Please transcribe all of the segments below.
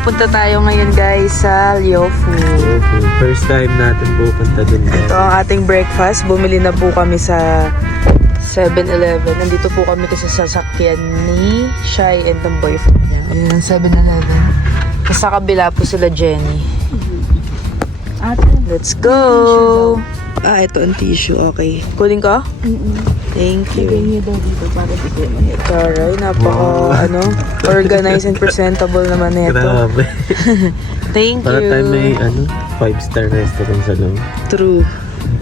pupunta tayo ngayon guys sa Liufu. First time natin pupunta dun. Ito ang ating breakfast. Bumili na po kami sa 7-Eleven. Nandito po kami kasi sa sasakyan ni Shai and the boyfriend niya. Ayun ang 7-Eleven. Sa kabila po sila Jenny. Let's go! Ah, ito ang tissue. Okay. Kunin ko? Thank you. Ganyan daw dito para dito naman ito. Taray, organized and presentable naman ito. Grabe. Thank Para tayo you. may 5-star restaurant sa loob. True.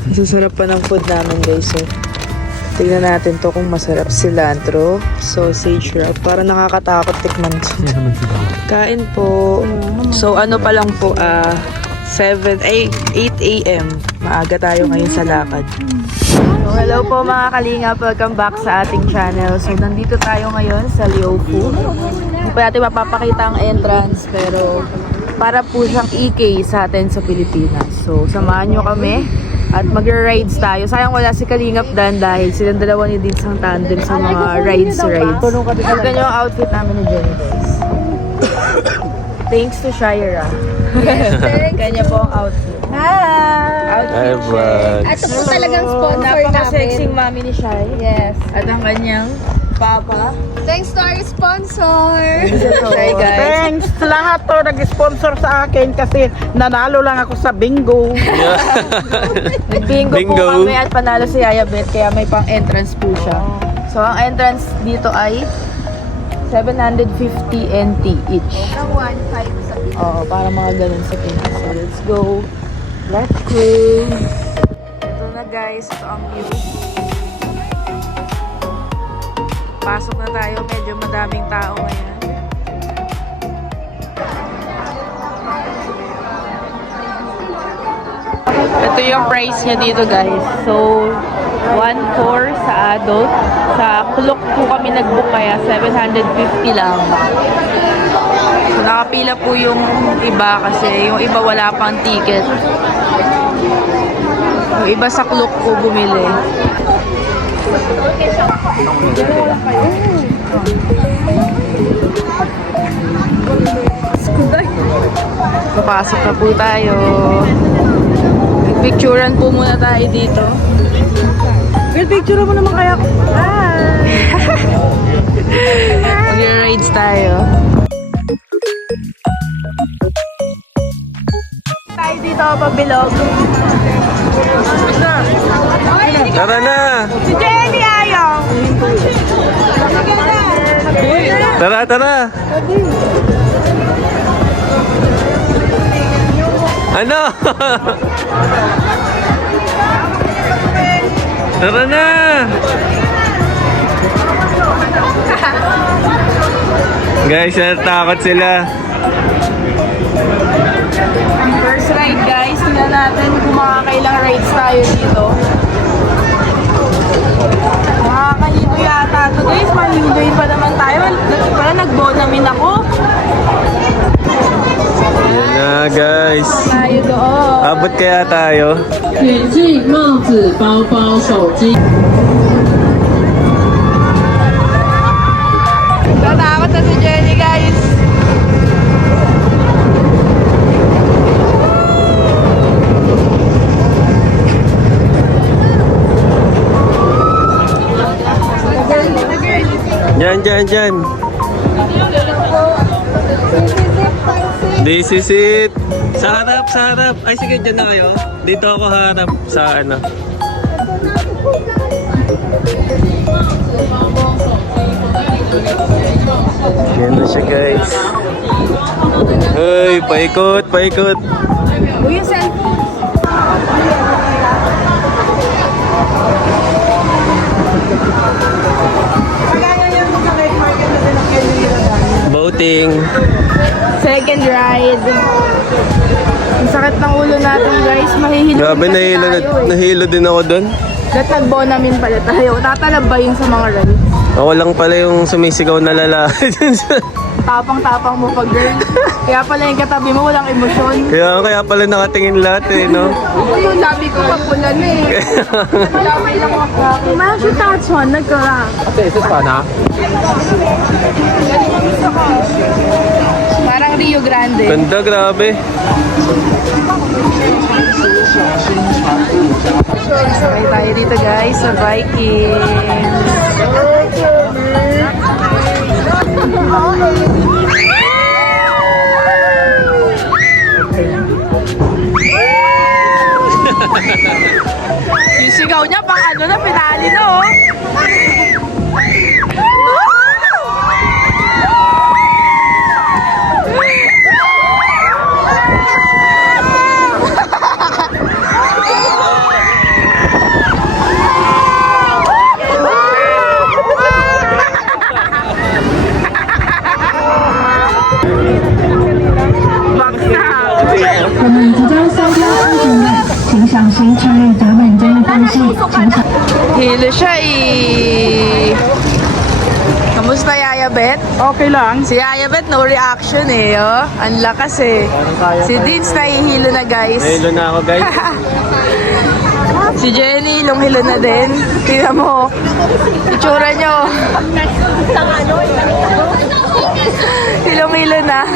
Masasarap pa ng food namin guys. So, tingnan natin to kung masarap. Cilantro, sausage wrap. Para nakakatakot tikman to. Kain po. So ano pa lang po, 8 a.m. Maaga tayo ngayon sa lakad. So, hello po mga kalingap. Welcome back sa ating channel. So nandito tayo ngayon sa Liufu. Hindi pa natin mapapakita ang entrance pero para po siyang EK sa atin sa Pilipinas. So samahan nyo kami at mag-rides tayo. Sayang wala si Kalingap Dan dahil silang dalawa ni Deeds ang tandem sa mga rides. Tignan nyo ang outfit namin ni Jenny guys. Thanks to Shira. Yes, thanks. Kanya po ang outfit. Hi, vlog. Ito po talagang sponsor Napaka-sexing namin. mami ni Shai. Yes. At ang kanyang papa. Thanks to our sponsor. Shai guys. Thanks sa lahat to nag-sponsor sa akin kasi nanalo lang ako sa bingo. Nag-bingo po Bingo. kami at panalo si Yaya Bet kaya may pang-entrance po siya. So ang entrance dito ay 750 NT each. Ang 1.5 sa Pilipinas. Oo, para mga ganun sa Pinas. So let's go. Let's go. Ito na guys, ito ang view. Pasok na tayo, medyo madaming tao ngayon. Ito yung price niya dito guys. So 1.4 sa adult. Sa Klook po kami nag-book kaya 750 lang. So nakapila po yung iba kasi yung iba wala pang ticket. Yung iba sa Klook po bumili. Papasok na po tayo. Picturean po muna tayo dito. Well, picture mo naman kaya. Mag-rides tayo. Tayo dito pabilog. Tara na! Si Jenny ayaw! Tara, tara! Ano? Tara na! Guys, natakot sila. First ride guys, tingnan natin kung makakailang rides tayo dito. Makakahilo yata ito guys, mahindoy pa naman tayo. Pala nag-bonamin ako. Ayan na, guys. Tayo doon. Abot kaya tayo? 眼镜、帽子、包包、手机。 Natakot na si Jenny guys. Diyan, diyan, diyan. This is it. Sa harap, sa harap. Ay, sige, dyan na kayo. Dito ako harap sa ano. Yan na siya, guys. Uy, paikot, paikot. Uy, yung cellphone. Boating. Second ride. Ang sakit ng ulo natin guys. Mahihilo Grabe, din kasi tayo eh. nahilo din ako doon. That nag-bonamin pala tayo. Tatalabay yung sa mga rides. Ako lang pala yung sumisigaw na lalaki dun sa... Tapang-tapang mo pa, girl. Kaya pala yung katabi mo, walang emosyon. Kaya pala nakatingin lahat eh, no? Ako yung labi ko kapula na eh. Labi lang ako. Imagine that's one, nagkara. Parang Rio Grande. Ganda, grabe. Sakay tayo dito guys sa Viking. Yung sigaw niya pang ano na, pinali na oh. Hilo siya eh. Kamusta Yaya Bet? Okay lang. Si Yaya Bet no reaction eh, oh. Ang lakas eh. Si Deans nahihilo na guys. Nahilo na ako, guys. Si Jenny, lunghilo na din. Tingnan mo. Itsura nyo. Hilong-hilo na.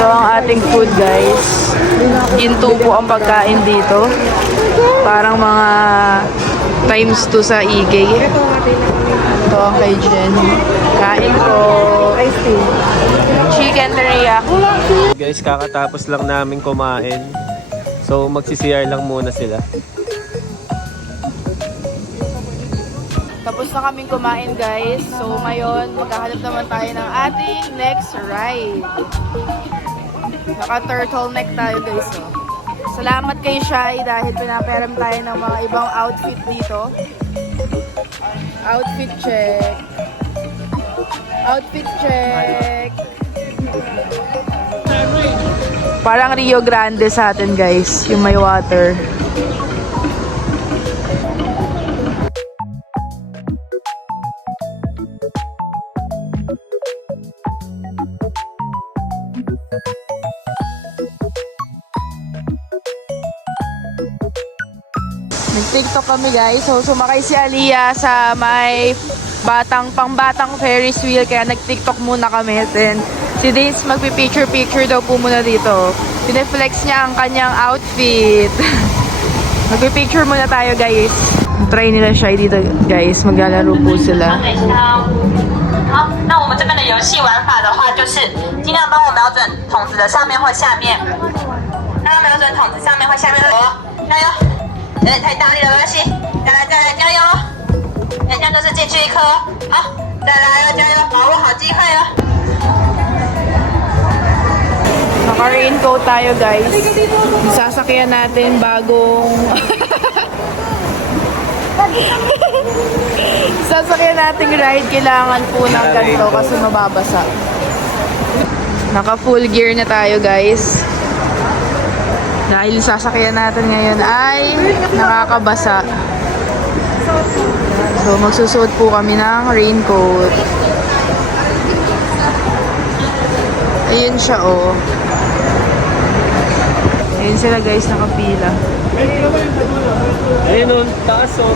Ito ang ating food guys. Ginto po ang pagkain dito. Parang mga times 2 sa Igay. Ito ang kay Jenny. Kain ko. Chicken teriyaki. Guys, kakatapos lang namin kumain. So, magsi-CR lang muna sila. Tapos na kaming kumain guys. So ngayon, maghahanap naman tayo ng ating next ride. Naka-turtleneck tayo guys. Oh. Salamat kay Shai dahil pinaperam tayo ng mga ibang outfit dito. Outfit check. Outfit check. Parang Rio Grande sa atin guys, yung may water. Nag-TikTok kami guys. So sumakay si Aliyah sa may pang-batang Ferris wheel. Kaya nag-TikTok muna kami. Then si Dins magpi-picture daw po muna dito. Pineflex niya ang kanyang outfit. Magpi-picture muna tayo guys. Try nila siya dito guys. Maglalaro po sila. 好，那我们这边的游戏玩法的话，就是尽量帮我瞄准筒子的上面或下面，那要瞄准筒子上面或下面的，加油！有点太大力了，没关系，再来，加油！这样就是进去一颗，好，再来，加油，把握好机会哦。 Naka-raincoat tayo guys. Sasakyan natin bagong... Sasakyan nating ride. Kailangan po ng ganito kasi mababasa. Naka full gear na tayo guys. Dahil sasakyan natin ngayon ay nakakabasa. So magsusuot po kami ng raincoat. Ayun siya oh. Ayun sila guys, nakapila. Ayun nun, taas oh.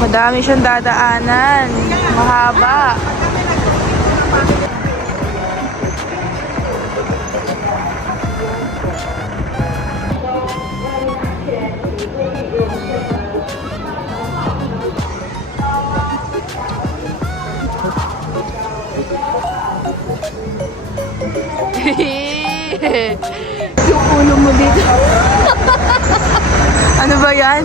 Madami siyang dadaanan. Mahaba. Yung ulo mo dito. Ano ba yan?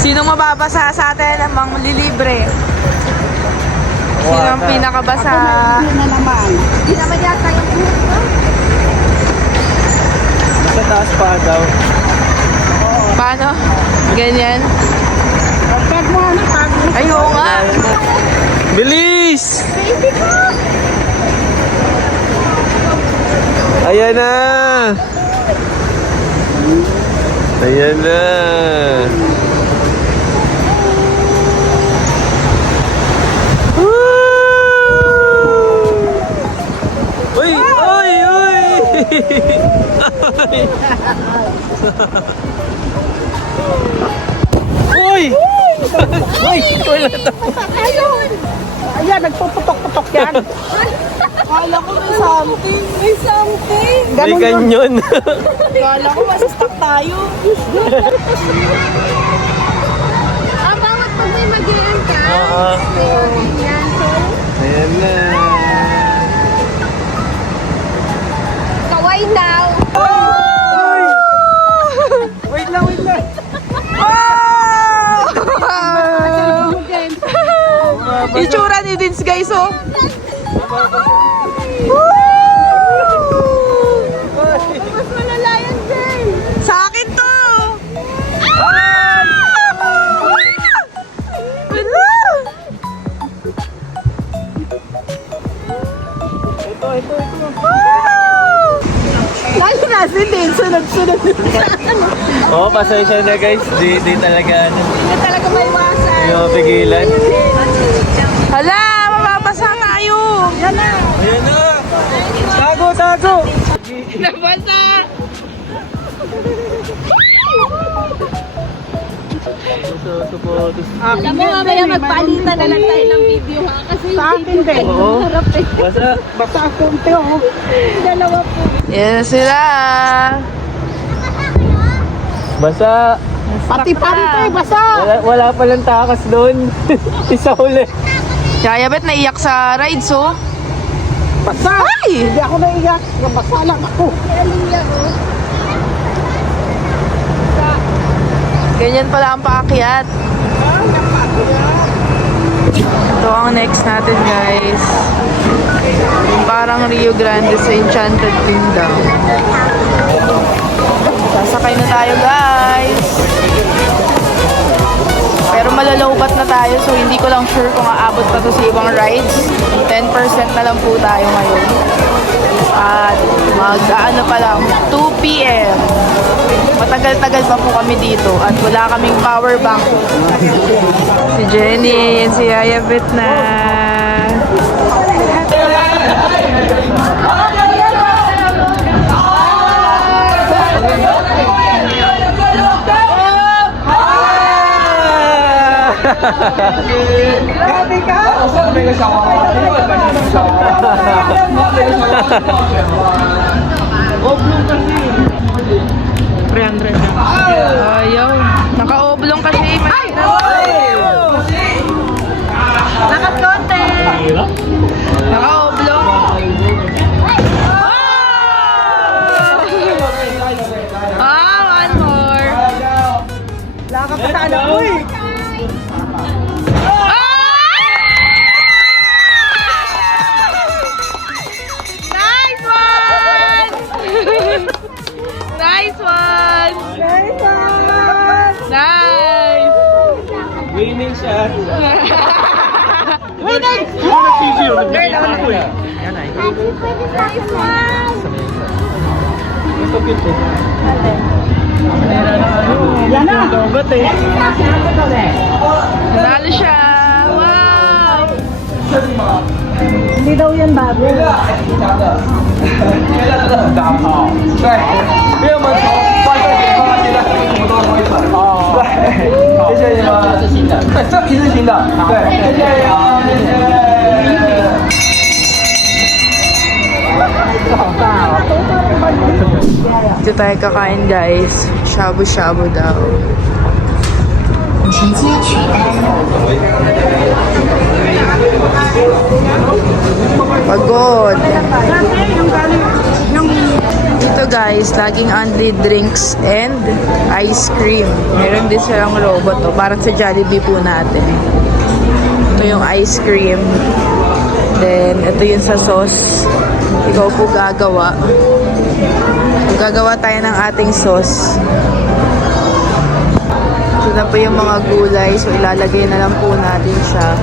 Sinong mababasa sa atin ang mga lilibre? Sino ang pinakabasa? Hindi naman yata yung Sa taas pa daw. Paano? Ganyan? Pag mo, ano, pag mo. Ay, oo nga. Bilis! Ayan na! Ayan na! Woo! Uy! Uy! Uy! Uy! Uy! Wala to. Ayan, nagpuputok-putok yan. Kala ko may something. May something. May ganyan. Kala ko masastak tayo. Bakit pag may mag-ian ka? Oo. Yan, so. Ayan na. Kaway now. Wait lang, wait lang. Itsura ni Dins, guys, oh. Mas malala yan, Jay. Sa akin to! Lalo na si Din, sunod-sunod sa ano. Oo, pasensya na guys. Di talaga ano. Hindi na talaga may iwasan. Hindi ako pigilan. Hala, mababasa tayo! Yan na. Ayan na! Tago, tago! Nabasa! Alam mo, mamaya magpalitan na lang tayo ng video ha. Kasi Sa akin din. Oo. harap eh. Basta. Basta ako unti, oh. Dalawa po. Yan sila! Basta. Pati pante, basa. Wala palang takas doon. Isa huli. Kaya ba't naiyak sa rides, oh? Basa. Ay! Hindi ako naiyak. Basa lang ako. Ganyan pala ang paakyat. Ito ang next natin, guys. Yung parang Rio Grande sa Enchanted Kingdom. Sasakay na tayo, guys. Pero malalowbat na tayo, so hindi ko lang sure kung aabot pa to sa ibang rides. 10% na lang po tayo ngayon. At mag-ano pa lang, 2 p.m. Matagal-tagal pa po kami dito at wala kaming power bank. Si Jenny, si Yaya Bit na. Grabe ka. Ayaw. Naka-oblong kasi. Nakakonte. Naka-oblong. One more. Lakad ka sana ko eh. Nice one! Nice one! Nice! Winning shot. Gusto cute eh. Yan na. Nanalo siya! Wow! Hindi daw yan bago. 没有门头，关这点放现在什么都容易损。哦，对，谢谢你们。这是新的，对，这批是新的，对，谢谢啊，谢谢。 Dito tayo kakain, guys. Shabu-shabu daw. Pagod. Dito, guys, laging only drinks and ice cream. Meron din silang robot, oh. Parang sa Jollibee po natin. Ito yung ice cream. Then, ito yung sa sauce. Ikaw po gagawa. Gagawa tayo ng ating sauce. Ito na po yung mga gulay. So, ilalagay na lang po natin siya.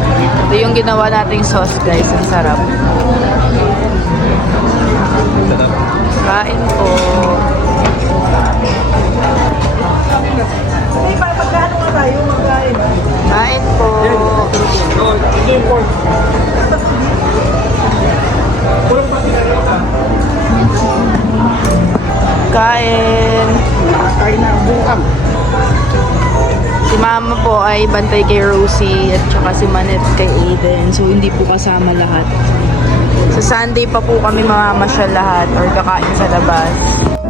Ito yung ginawa nating sauce, guys. Ang sarap. Kain po. Kain po. Kain. kasama po ay bantay kay Rosie at saka si Manet kay Aiden. So, hindi po kasama lahat. Sa Sunday pa po kami mamamasyal lahat or kakain sa labas.